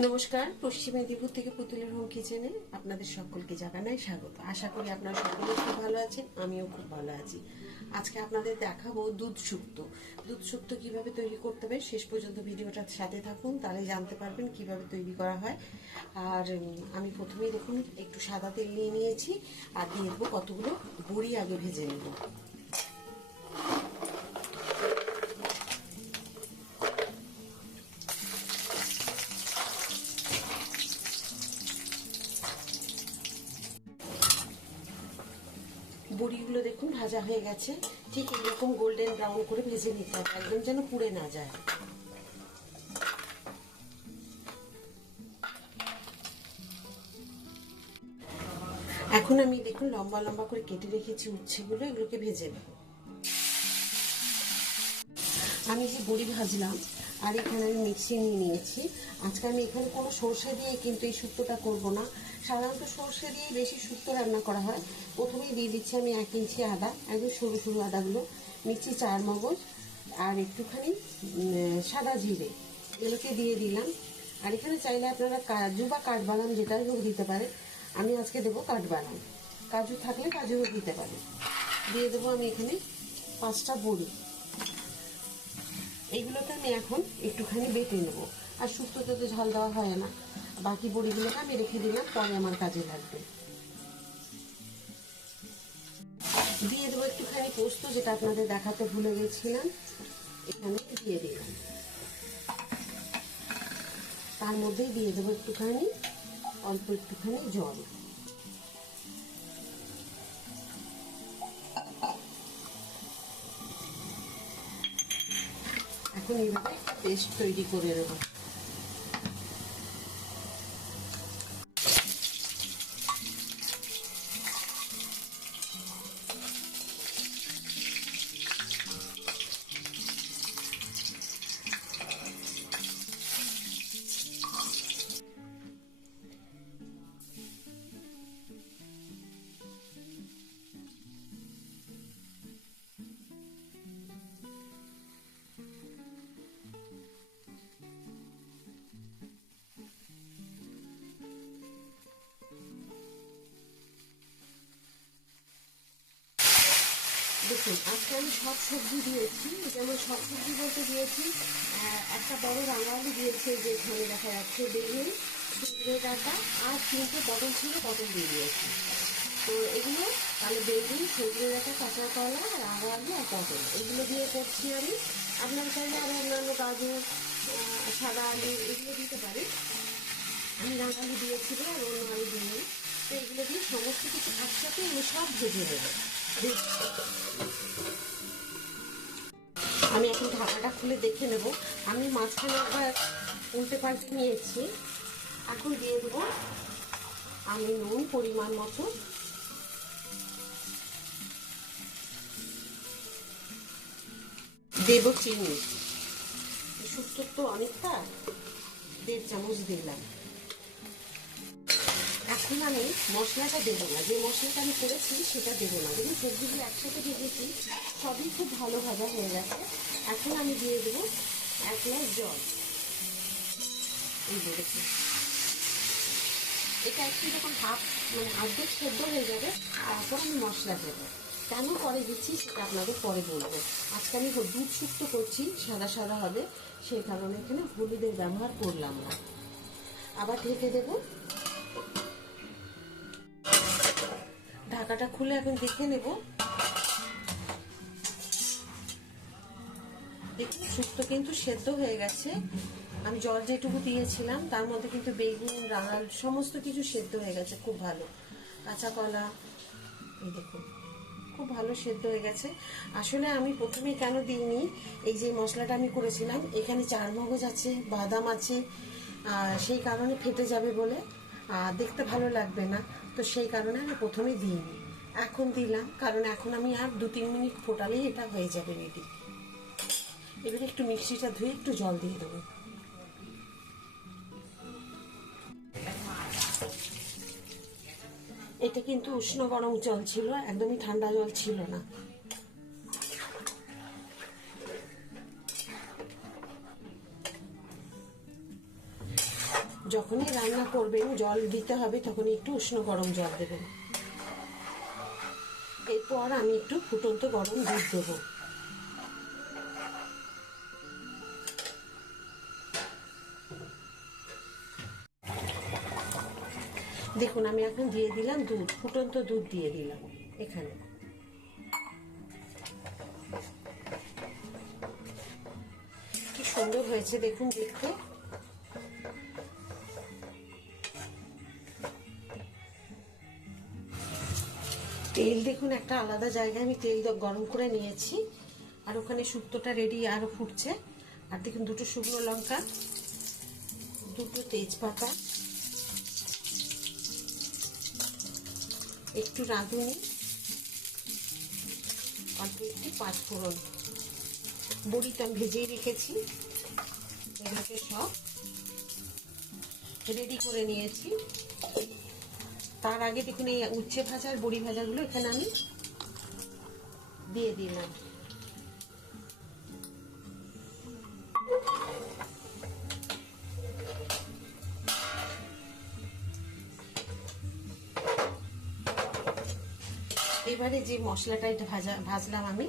নমস্কার, পশ্চিম মেদিনীপুর থেকে পুতুলের হোম কিচেনে আপনাদের সকলকে জানাই স্বাগত। আশা করি আপনারা সকলে খুব ভালো আছেন, আমিও খুব ভালো আছি। আজকে আপনাদের দেখাবো দুধ শুক্তো। দুধ শুক্তো কিভাবে তৈরি করতে হবে শেষ পর্যন্ত ভিডিওটার সাথে থাকুন, তাহলে জানতে পারবেন কিভাবে তৈরি করা হয়। আর আমি প্রথমেই দেখুন একটু সাদা তেল নিয়ে নিয়েছি, আর দিয়ে দেবো কতগুলো বড়ি আগে ভেজে নেব। বড়িগুলো দেখুন ভাজা হয়ে গেছে, ঠিক এরকম গোল্ডেন ব্রাউন করে ভেজে নিতে হবে, একদম যেন পুড়ে না যায়। এখন আমি দেখুন লম্বা লম্বা করে কেটে রেখেছি উচ্ছেগুলো, এগুলোকে ভেজে নেব। আমি যে বড়ি ভাজলাম আর এখানে আমি মিক্সি নিয়ে নিয়েছি। আজকে আমি এখানে কোনো সর্ষে দিয়ে কিন্তু এই শুক্তোটা করবো না, সাধারণত সর্ষে দিয়ে বেশি শুক্তো রান্না করা হয়। প্রথমেই দিয়ে দিচ্ছি আমি 1 ইঞ্চি আদা, একদম সরু সরু আদাগুলো, নিচ্ছি 4 মগজ আর একটুখানি সাদা জিরে, এগুলোকে দিয়ে দিলাম। আর এখানে চাইলে আপনারা কাজু বা কাঠবাদাম যেটাই হোক দিতে পারে, আমি আজকে দেবো কাঠবাদাম, কাজু থাকলে কাজুও দিতে পারে। দিয়ে দেবো আমি এখানে 5টা বড়ি, এইগুলোকে আমি এখন একটুখানি বেটে নেব। আর শুক্তোতে তো ঝাল দেওয়া হয় না, বাকি বড়িগুলোকে আমি রেখে দিলাম, পরে আমার কাজে লাগবে। দিয়ে দেবো একটুখানি পোস্ত, যেটা আপনাদের দেখাতে ভুলে গেছিলাম, এখানে দিয়ে দিলাম। তার মধ্যেই দিয়ে দেবো একটুখানি অল্প একটুখানি জল। এখন এইভাবে পেস্ট তৈরি করে নেবো। দেখুন আজকে আমি সব সবজি দিয়েছি, যেমন সব সবজি বলতে দিয়েছি একটা বড় রাঙালি দিয়েছে, যে এখানে দেখা যাচ্ছে বেগুন, সজনে ডাঁটা আর 3টে পটল ছিল, পটল দিয়ে দিয়েছি। তো এগুলো তাহলে বেগুন, সজনে ডাঁটা, কাঁচা কলা, রাঙালি আর পটল, এগুলো দিয়ে করছি আমি। আপনার চাইলে আরও অন্যান্য গাজর, সাদা আলু এগুলো দিতে পারি। আমি রাঙালি দিয়েছি আর অন্য আলু দিইনি। তো এগুলো দিয়ে সমস্ত কিছু একসাথে আমি সব ভেজে দেবো। আমি এখন ঢাকাটা খুলে দেখে নেব। আমি মাঝখানে একবার উল্টে পাল্টে নিয়েছি। এখন দিয়ে দেবো আমি নুন পরিমাণ মতো, দেবো চিনি, শুক্তোর তো অনেকটা, 1.5 চামচ দিলাম। এখন আমি মশলাটা দেবো না, যে মশলাটা আমি করেছি সেটা দেবো না। দেখুন সবজিগুলো একসাথে ভেজেছি, সবই খুব ভালো ভাজা হয়ে গেছে। এখন আমি দিয়ে দেবো 1 গ্লাস জল। এই দেখুন এটা একটু যখন অর্ধেক সেদ্ধ হয়ে যাবে, তারপর আমি মশলা দেবো। কেন পরে দিচ্ছি সেটা আপনাদের পরে বলবো। আজকে আমি দুধ শুক্তো করছি, সাদা সাদা হবে, সেই কারণে এখানে হলুদের ব্যবহার করলাম না। আবার ঢেকে দেবো। ঢাকাটা খুলে এখন দেখে নেব। দেখুন শুক্তো কিন্তু সেদ্ধ হয়ে গেছে। আমি জল যেটুকু দিয়েছিলাম তার মধ্যে কিন্তু বেগুন, রাঙাল সমস্ত কিছু সেদ্ধ হয়ে গেছে খুব ভালো। কাঁচা কলা এই দেখুন খুব ভালো সেদ্ধ হয়ে গেছে। আসলে আমি প্রথমে কেন দিইনি, এই যে মশলাটা আমি করেছিলাম এখানে 4 মগজ আছে, বাদাম আছে, সেই কারণে ফেটে যাবে বলে দেখতে ভালো লাগবে না, তো সেই কারণে আমি প্রথমে দিইনি। এখন দিলাম, কারণ এখন আমি আর 2-3 মিনিট ফোটালেই এটা হয়ে যাবে রেডি। এবারে একটু মিক্সিটা ধুয়ে একটু জল দিয়ে দেবো। এটা কিন্তু উষ্ণ গরম জল ছিল, একদমই ঠান্ডা জল ছিল না। যখনই রান্না করবেন জল দিতে হবে, তখন একটু উষ্ণ গরম জল দেবেন। এরপর আমি একটু ফুটন্ত গরম দুধ দেবো। দেখুন আমি এখন দিয়ে দিলাম দুধ, ফুটন্ত দুধ দিয়ে দিলাম এখানে। কি সুন্দর হয়েছে দেখুন দেখতে। তেল দেখুন একটা আলাদা জায়গায় আমি তেল গরম করে নিয়েছি, আর ওখানে শুক্তোটা রেডি আরো ফুটছে। আর দেখুন দুটো শুকনো লঙ্কা, দুটো তেজপাতা, একটু রাঁধুনি, অল্প একটু পাঁচফোড়ন, বড়িটা আমি ভেজেই রেখেছি, এগুলোকে সব রেডি করে নিয়েছি। তার আগে দেখুন এই উচ্ছে ভাজা আর বড়ি ভাজাগুলো এখানে আমি দিয়ে দিলাম। এবারে যে মশলাটা এটা ভাজলাম আমি,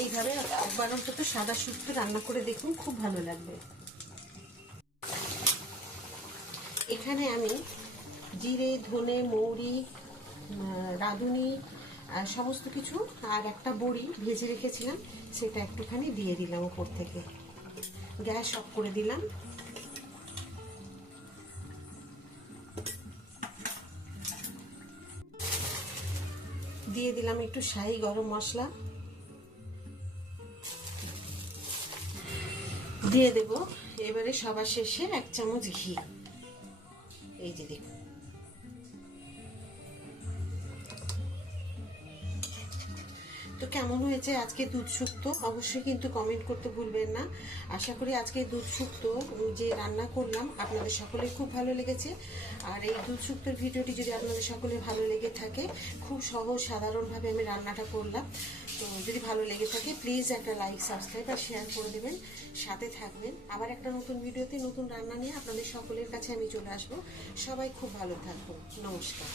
এইভাবে একবার অন্তত সাদা শুক্তো রান্না করে দেখুন, খুব ভালো লাগবে। এখানে আমি জিরে, ধনে, মৌরি, রাঁধুনি সমস্ত কিছু আর একটা বড়ি ভেজে রেখেছিলাম, সেটা একটুখানি দিয়ে দিলাম উপর থেকে। গ্যাস অফ করে দিলাম। দিয়ে দিলাম একটু শাহি গরম মশলা, দিয়ে দেব এবারে সবার শেষে 1 চামচ ঘি। এই যে দেখুন, তো কেমন হয়েছে আজকে দুধ শুক্তো অবশ্যই কিন্তু কমেন্ট করতে ভুলবেন না। আশা করি আজকে দুধ শুক্তো যে রান্না করলাম আপনাদের সকলের খুব ভালো লেগেছে। আর এই দুধ শুক্তোর ভিডিওটি যদি আপনাদের সকলের ভালো লেগে থাকে, খুব সহজ সাধারণভাবে আমি রান্নাটা করলাম, তো যদি ভালো লেগে থাকে প্লিজ একটা লাইক, সাবস্ক্রাইব আর শেয়ার করে দেবেন, সাথে থাকবেন। আবার একটা নতুন ভিডিওতে নতুন রান্না নিয়ে আপনাদের সকলের কাছে আমি চলে আসবো। সবাই খুব ভালো থাকবেন। নমস্কার।